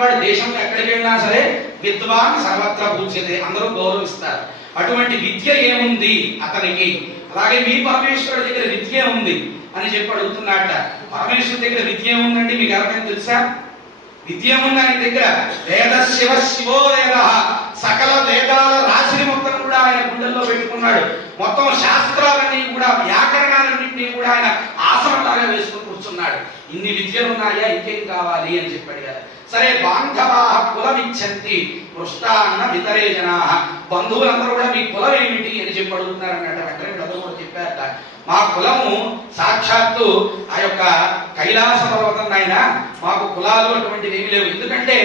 వాడు దేశంలో ఎక్కడికి వెళ్ళినా సరే విద్వాన్ సర్వత్ర పూజ్యతే, అందరూ గౌరవిస్తారు. అటువంటి విద్య ఏముంది అతనికి, అలాగే మీ పరమేశ్వరుడి దగ్గర విద్య ఉంది అని చెప్పి అడుగుతున్నట్ట. పరమేశ్వరుడి దగ్గర విద్య ఏముందండి మీకు ఎవరికైనా తెలుసా? విద్య ఏముంది ఆయన దగ్గర? వేద శివ శివో వేద, సకల వేదాల రాశిని మొత్తం కూడా ఆయన గుండెల్లో పెట్టుకున్నాడు. మొత్తం శాస్త్రాలన్నీ కూడా, వ్యాకరణాలన్నింటినీ కూడా ఆయన ఆసనంలాగా వేసుకుని కూర్చున్నాడు. ఇన్ని విద్యలు ఉన్నాయా, ఇంకేం కావాలి అని చెప్పాడు కదా. సరే, బాంధవా కులమిచ్చంతి పృష్టాన్న ఇతరే జనా, బంధువులందరూ కూడా మీ కులం ఏమిటి అని చెప్పి అడుగుతున్నారు అన్నట్టు. వెంటనే కూడా చెప్పారట, మా కులము సాక్షాత్తు ఆ యొక్క కైలాస పర్వతం ఆయన, మాకు కులాలు అటువంటివి ఏమి లేవు. ఎందుకంటే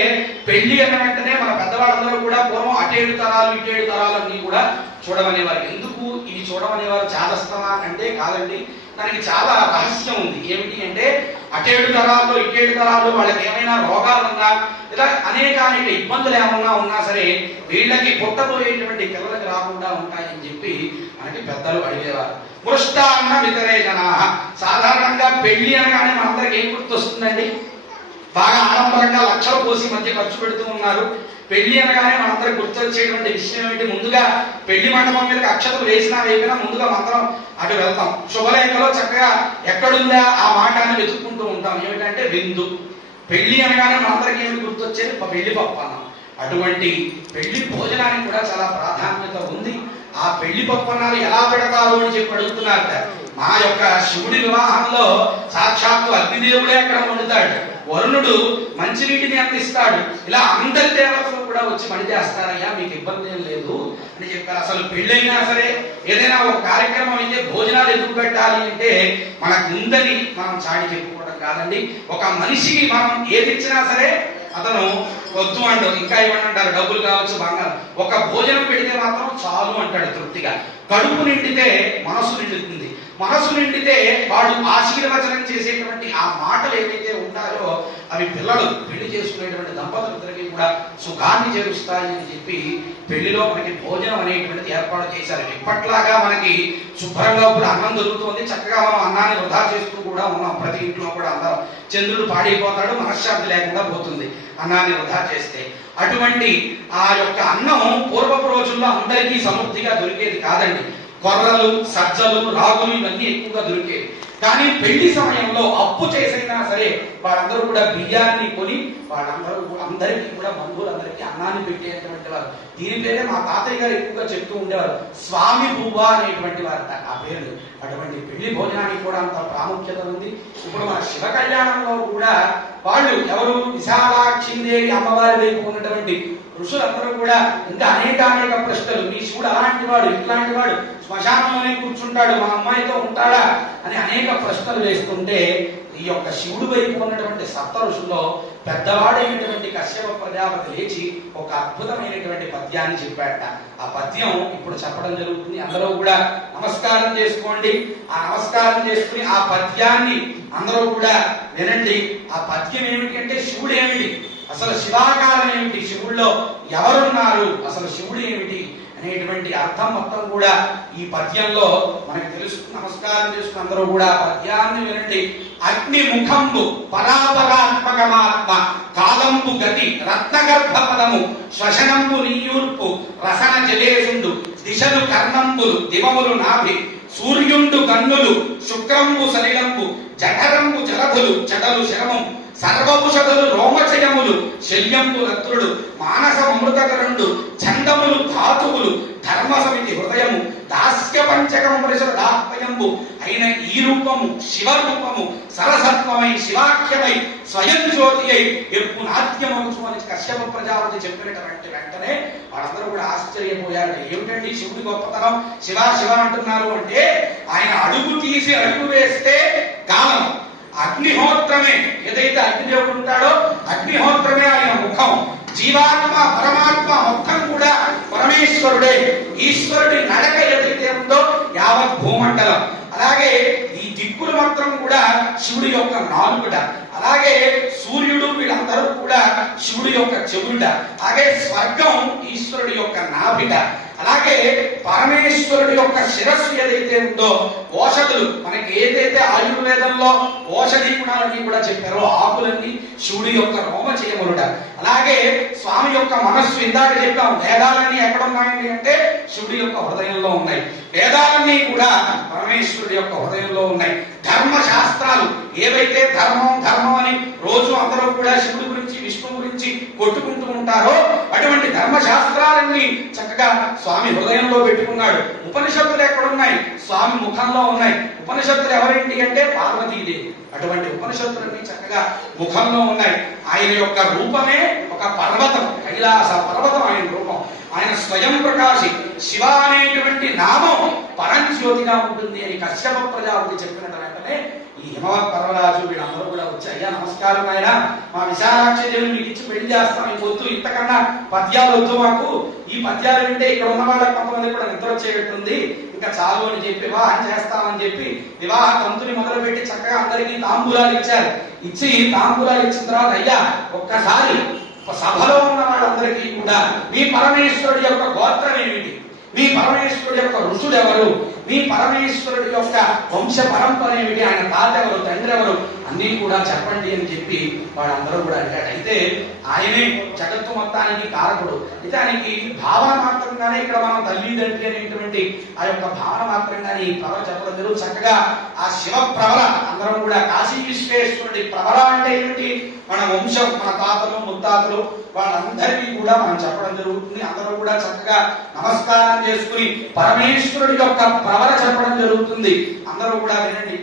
పెళ్లి అన్న వెంటనే మన పెద్దవాళ్ళందరూ కూడా పూర్వం అటేడు తరాలు ఇటేడు తరాలు అన్ని కూడా చూడమనేవారు. ఎందుకు ఇవి చూడమనేవారు? చాదస్తమా అంటే కాదండి, దానికి చాలా రహస్యం ఉంది. ఏమిటి అంటే అటేడు తరాల్లో ఇటేడు తరాలు వాళ్ళకి ఏమైనా రోగాలు ఉన్నా, ఇలా అనేక ఇబ్బందులు ఏమన్నా ఉన్నా సరే వీళ్ళకి పుట్టబోయేటువంటి పిల్లలకి రాకుండా ఉంటాయని చెప్పి మనకి పెద్దలు అడిగేవారు. పృష్టాన్న ఇతరే జనా, సాధారణంగా పెళ్లి అనగానే మనందరికి ఏం గుర్తొస్తుందండి? బాగా ఆడంబరంగా లక్షలు పోసి మధ్య ఖర్చు పెడుతూ ఉన్నారు. పెళ్లి అనగానే మనందరికి గుర్తొచ్చేటువంటి విషయం ఏంటి? ముందుగా పెళ్లి మండపం మీద అక్షతలు వేసినా వేయకపోయినా ముందుగా మంత్రం అటు వెళ్తాం. శుభలేఖలో చక్కగా ఎక్కడుందా ఆ మాట అని వెతుక్కుంటూ ఉంటాం. ఏమిటంటే విందు. పెళ్లి అనగానే మనందరికి ఏమి గుర్తొచ్చేది? పెళ్లి పప్పు అన్నం. అటువంటి పెళ్లి భోజనానికి కూడా చాలా ప్రాధాన్యత ఉంది. ఆ పెళ్లి పప్పన్నాలు ఎలా పెడతారు అని చెప్పి అడుగుతున్నారు. మా యొక్క శివుడి వివాహంలో సాక్షాత్తు అగ్నిదేవుడే అక్కడ వండుతాడు, వరుణుడు మంచినీటిని అందిస్తాడు. ఇలా అందరి దేవతలు కూడా వచ్చి పని చేస్తారయ్యా, మీకు ఇబ్బంది ఏం లేదు అని చెప్పారు. అసలు పెళ్ళైనా సరే ఏదైనా ఒక కార్యక్రమం అయితే భోజనాలు ఎందుకు పెట్టాలి అంటే మనకు ఉందని మనం చాటి చెప్పుకోవడం కాదండి. ఒక మనిషికి మనం ఏది ఇచ్చినా సరే అతను వద్దు అంటాడు, ఇంకా ఇవ్వండి అంటారు, డబ్బులు కావచ్చు, బంగారం. ఒక భోజనం పెడితే మాత్రం చాలు అంటాడు తృప్తిగా. కడుపు నిండితే మనసు నిండుతుంది, మనసు నిండితే వాడు ఆశీర్వచనం చేసేటువంటి ఆ మాటలు ఏవైతే ఉంటాయో అవి పిల్లలు పెళ్లి చేసుకునేటువంటి దంపతులందరికీ కూడా సుఖాన్ని చేరుస్తాయి అని చెప్పి పెళ్లిలో మనకి భోజనం అనేటువంటిది ఏర్పాటు చేశారు. ఇప్పట్లాగా మనకి శుభ్రంగా ఇప్పుడు అన్నం దొరుకుతుంది, చక్కగా మనం అన్నాన్ని వృధా చేస్తూ కూడా ఉన్నాం. ప్రతి ఇంట్లో కూడా అందరం చంద్రుడు పాడైపోతాడు, మనశ్శాంతి లేకుండా పోతుంది అన్నాన్ని వృధా చేస్తే. అటువంటి ఆ యొక్క అన్నం పూర్వపు రోజుల్లో అందరికీ సమృద్ధిగా దొరికేది కాదండి. కొర్రలు, సజ్జలు, రాగులు ఇవన్నీ ఎక్కువగా దొరికేవి. కానీ పెళ్లి సమయంలో అప్పు చేసైనా సరే వాళ్ళందరూ కూడా బియ్యాన్ని కొని వాళ్ళందరూ అందరికీ కూడా బంధువులందరికీ అన్నాన్ని పెట్టేటువంటి వారు. దీని పేరే మా తాతయ్య గారు ఎక్కువగా చెప్తూ ఉండేవారు, స్వామి బువ్వ అనేటువంటి వారు ఆ పేరు. అటువంటి పెళ్లి భోజనానికి కూడా అంత ప్రాముఖ్యత ఉంది. ఇప్పుడు మన శివ కళ్యాణంలో కూడా వాళ్ళు ఎవరు? విశాలాక్షిదేవి అమ్మవారి వైపు ఉన్నటువంటి ఋషులందరూ కూడా ఇంకా అనేక ప్రశ్నలు, మీ శివుడు అలాంటి వాడు, ఇట్లాంటి వాడు, శ్మశానంలోనే కూర్చుంటాడు, మా అమ్మాయితో ఉంటాడా అని అనేక ప్రశ్నలు వేస్తుంటే ఈ యొక్క శివుడు వైపు ఉన్నటువంటి సప్త ఋషుల్లో పెద్దవాడైనటువంటి కశ్యప ప్రజాపతి లేచి ఒక అద్భుతమైనటువంటి పద్యాన్ని చెప్పాడట. ఆ పద్యం ఇప్పుడు చెప్పడం జరుగుతుంది. అందరూ కూడా నమస్కారం చేసుకోండి. ఆ నమస్కారం చేసుకుని ఆ పద్యాన్ని అందరూ కూడా వినండి. ఆ పద్యం ఏమిటి అంటే శివుడు ఏమిటి, అసలు శివాకారం ఏమిటి, శివుల్లో ఎవరున్నారు, అసలు శివుడు ఏమిటి అనేటువంటి అర్థం మొత్తం కూడా ఈ పద్యంలో మనకు తెలుసు. నమస్కారం చేసుకుని అందరూ కూడా పద్యాన్ని వినండి. అగ్ని ముఖంబు పరాపరాత్మకమాత్మ కాలంబు గతి రత్నగర్భ పదము శ్వశనంబు నీయూర్పు రసన జలేశుండు దిశలు కర్ణంబులు దివములు నాభి సూర్యుండు కన్నులు శుక్రంబు సలిలంబు జఠరంబు జలధులు చెడలు శరమం సర్వభుషధులు రోమచయములు శల్యంబు రత్రుడు మానస అమృతకరుండు ఛందములు ధాతువులు ధర్మ సమితి హృదయము దాస్య పంచకమృష దాహ్వయంబు అయిన ఈ రూపము శివరూపము సరసత్వమై శివాఖ్యమై స్వయం జ్యోతి అయి ఎప్పు నాట్యమవుచు అని కశ్యప ప్రజాపతి చెప్పినటువంటి వెంటనే వాళ్ళందరూ కూడా ఆశ్చర్యపోయారు. ఏమిటండి శివుడి గొప్పతనం, శివ శివ అంటున్నారు అంటే ఆయన అడుగు తీసి అడుగు వేస్తే కాలం అగ్నిహోత్రమే, ఏదైతే అగ్నిదేవుడు ఉంటాడో అగ్నిహోత్రమే ఆయన ముఖం. జీవాత్మ పరమాత్మ మొత్తం కూడా పరమేశ్వరుడే. ఈశ్వరుడి నడక ఏదైతే ఉందో యావత్ భూమండలం. అలాగే ఈ దిక్కులు మాత్రం కూడా శివుడి యొక్క నాలుగుట. అలాగే సూర్యుడు వీళ్ళందరూ కూడా శివుడి యొక్క చెవులుట. అలాగే స్వర్గం ఈశ్వరుడి యొక్క నాభిట. అలాగే పరమేశ్వరుడి యొక్క శిరస్సు ఏదైతే ఉందో ఓషధులు, మనకి ఏదైతే ఆయుర్వేదంలో ఓషధి గుణాలని కూడా చెప్పారో ఆకులన్నీ శివుడి యొక్క రోమచేయములుట. అలాగే స్వామి యొక్క మనస్సు, ఇందాక చెప్పాం వేదాలన్నీ ఎక్కడ ఉన్నాయండి అంటే శివుడి యొక్క హృదయంలో ఉన్నాయి. వేదాలన్నీ కూడా పరమేశ్వరుడి యొక్క హృదయంలో ఉన్నాయి. ధర్మశాస్త్రాలు ఏవైతే ధర్మం ధర్మం అని రోజు అందరూ కూడా శివుడి గురించి విష్ణువు గురించి కొట్టుకుంటూ ఉంటారో అటువంటి ధర్మశాస్త్రాలన్నీ చక్కగా స్వామి హృదయంలో పెట్టుకున్నాడు. ఉపనిషత్తులు ఎక్కడున్నాయి? స్వామి ముఖంలో ఉన్నాయి. ఉపనిషత్తులు ఎవరేంటి అంటే పార్వతీదేవి. అటువంటి ఉపనిషత్తులన్నీ చక్కగా ముఖంలో ఉన్నాయి. ఆయన యొక్క రూపమే ఒక పర్వతం, కైలాస పర్వతం ఆయన రూపం. ఆయన స్వయం ప్రకాశి. శివ అనేటువంటి నామం పరంజ్యోతిగా ఉంటుంది అని కశ్యప ప్రజాపతి చెప్పిన వెంటనే ఈ హిమవత్ పర్వరాజు వీళ్ళందరూ కూడా వచ్చి, అయ్యా నమస్కారం ఆయన, మా విశాలాక్షి దేవిని మీకు ఇచ్చి పెళ్లి చేస్తాం, ఇంకొద్దు, ఇంతకన్నా పద్యాలు వద్దు మాకు, ఈ పద్యాలు వింటే ఇక్కడ ఉన్న వాళ్ళకి కొంతమంది కూడా నిద్ర వచ్చేటట్టుంది, ఇంకా చాలు అని చెప్పి వివాహం చేస్తామని చెప్పి వివాహ తంతుని మొదలుపెట్టి చక్కగా అందరికీ తాంబూలాలు ఇచ్చారు. ఇచ్చి తాంబూలాలు ఇచ్చిన తర్వాత, అయ్యా ఒక్కసారి సభలో ఉన్న వాళ్ళందరికీ కూడా మీ పరమేశ్వరుడి యొక్క గోత్రం ఏమిటి, మీ పరమేశ్వరుడి యొక్క ఋషుడు ఎవరు, మీ పరమేశ్వరుడి యొక్క వంశ పరంపర ఏమిటి, ఆయన తాత ఎవరు, తండ్రి ఎవరు, అన్నీ కూడా చెప్పండి అని చెప్పి వాళ్ళందరూ కూడా అడిగాడు. అయితే ఆయనే జగత్తు మొత్తానికి కారకుడు. అయితే ఆయనకి భావన మాత్రంగానే ఇక్కడ మనం తల్లి తండ్రి అనేటువంటి ఆ యొక్క భావన మాత్రంగానే ఈ ప్రవర చెప్పడం జరుగుతుంది. చక్కగా ఆ శివ ప్రవర అందరం కూడా కాశీ విశ్వేశ్వరుడి ప్రవర అంటే ఏమిటి, మన వంశం, మన తాతలు ముత్తాతలు వాళ్ళందరికీ కూడా మనం చెప్పడం జరుగుతుంది. అందరూ కూడా చక్కగా నమస్కారం చేసుకుని పరమేశ్వరుడి యొక్క ప్రవర చెప్పడం జరుగుతుంది. అందరూ కూడా వినండి.